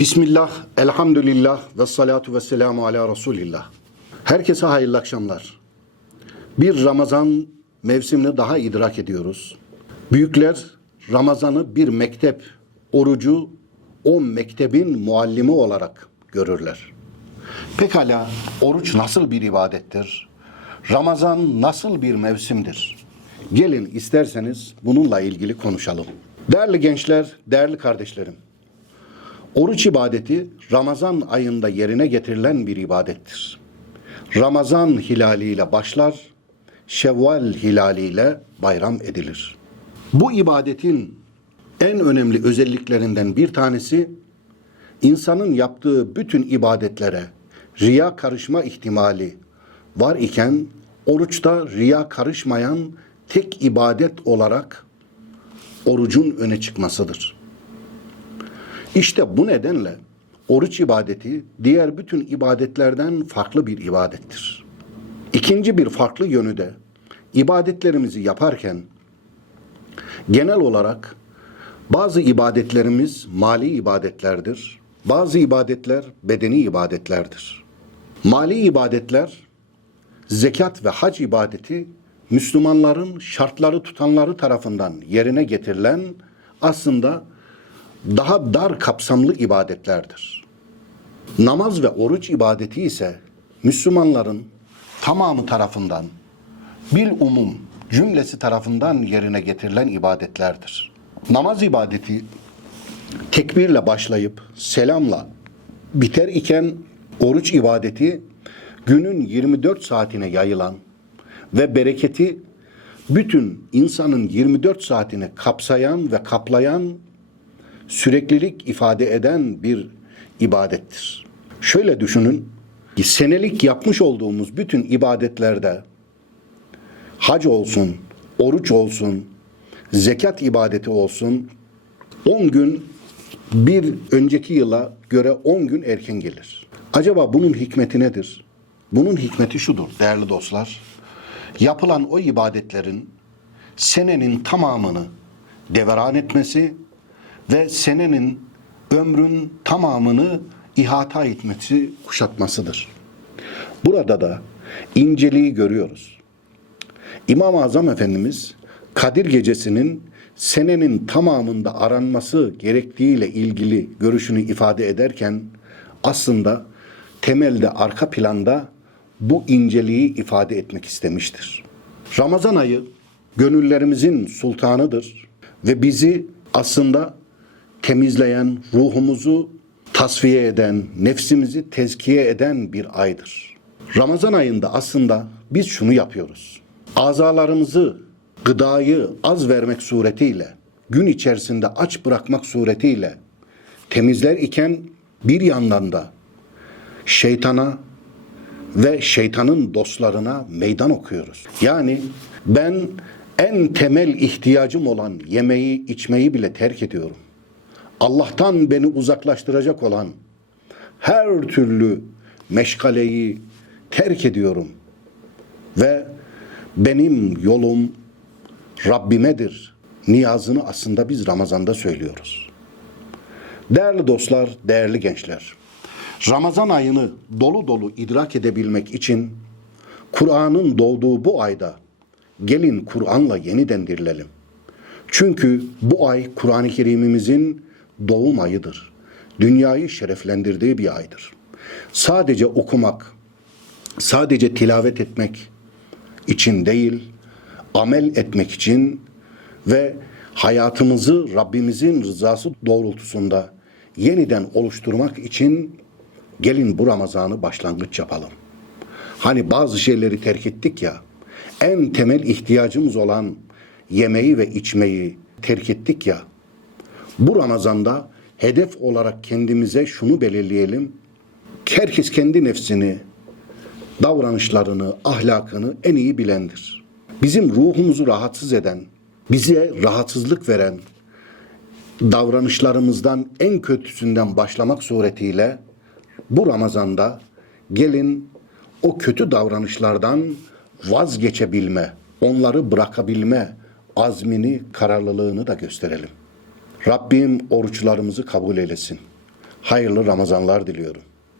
Bismillah, elhamdülillah ve salatu ve selamu ala Resulillah. Herkese hayırlı akşamlar. Bir Ramazan mevsimini daha idrak ediyoruz. Büyükler Ramazan'ı bir mektep, orucu o mektebin muallimi olarak görürler. Pekala oruç nasıl bir ibadettir? Ramazan nasıl bir mevsimdir? Gelin isterseniz bununla ilgili konuşalım. Değerli gençler, değerli kardeşlerim. Oruç ibadeti Ramazan ayında yerine getirilen bir ibadettir. Ramazan hilaliyle başlar, Şevval hilaliyle bayram edilir. Bu ibadetin en önemli özelliklerinden bir tanesi insanın yaptığı bütün ibadetlere riya karışma ihtimali var iken oruçta riya karışmayan tek ibadet olarak orucun öne çıkmasıdır. İşte bu nedenle oruç ibadeti diğer bütün ibadetlerden farklı bir ibadettir. İkinci bir farklı yönü de ibadetlerimizi yaparken genel olarak bazı ibadetlerimiz mali ibadetlerdir. Bazı ibadetler bedeni ibadetlerdir. Mali ibadetler zekat ve hac ibadeti Müslümanların şartları tutanları tarafından yerine getirilen aslında daha dar kapsamlı ibadetlerdir. Namaz ve oruç ibadeti ise Müslümanların tamamı tarafından bil umum cümlesi tarafından yerine getirilen ibadetlerdir. Namaz ibadeti tekbirle başlayıp selamla biter iken oruç ibadeti günün 24 saatine yayılan ve bereketi bütün insanın 24 saatini kapsayan ve kaplayan süreklilik ifade eden bir ibadettir. Şöyle düşünün, senelik yapmış olduğumuz bütün ibadetlerde hac olsun, oruç olsun, zekat ibadeti olsun 10 gün bir önceki yıla göre 10 gün erken gelir. Acaba bunun hikmeti nedir? Bunun hikmeti şudur değerli dostlar. Yapılan o ibadetlerin senenin tamamını deveran etmesi ve senenin ömrün tamamını ihata etmesi, kuşatmasıdır. Burada da inceliği görüyoruz. İmam-ı Azam Efendimiz Kadir Gecesi'nin senenin tamamında aranması gerektiğiyle ilgili görüşünü ifade ederken aslında temelde arka planda bu inceliği ifade etmek istemiştir. Ramazan ayı gönüllerimizin sultanıdır ve bizi aslında temizleyen, ruhumuzu tasfiye eden, nefsimizi tezkiye eden bir aydır. Ramazan ayında aslında biz şunu yapıyoruz. Azalarımızı, gıdayı az vermek suretiyle, gün içerisinde aç bırakmak suretiyle temizler iken bir yandan da şeytana ve şeytanın dostlarına meydan okuyoruz. Yani ben en temel ihtiyacım olan yemeği, içmeyi bile terk ediyorum. Allah'tan beni uzaklaştıracak olan her türlü meşgaleyi terk ediyorum. Ve benim yolum Rabbimedir. Niyazını aslında biz Ramazan'da söylüyoruz. Değerli dostlar, değerli gençler. Ramazan ayını dolu dolu idrak edebilmek için Kur'an'ın doğduğu bu ayda gelin Kur'an'la yeniden dirilelim. Çünkü bu ay Kur'an-ı Kerim'imizin doğum ayıdır. Dünyayı şereflendirdiği bir aydır. Sadece okumak, sadece tilavet etmek için değil, amel etmek için ve hayatımızı Rabbimizin rızası doğrultusunda yeniden oluşturmak için gelin bu Ramazan'ı başlangıç yapalım. Hani bazı şeyleri terk ettik ya, en temel ihtiyacımız olan yemeği ve içmeyi terk ettik ya. Bu Ramazan'da hedef olarak kendimize şunu belirleyelim. Herkes kendi nefsini, davranışlarını, ahlakını en iyi bilendir. Bizim ruhumuzu rahatsız eden, bize rahatsızlık veren davranışlarımızdan en kötüsünden başlamak suretiyle bu Ramazan'da gelin o kötü davranışlardan vazgeçebilme, onları bırakabilme azmini, kararlılığını da gösterelim. Rabbim oruçlarımızı kabul eylesin. hayırlı Ramazanlar diliyorum.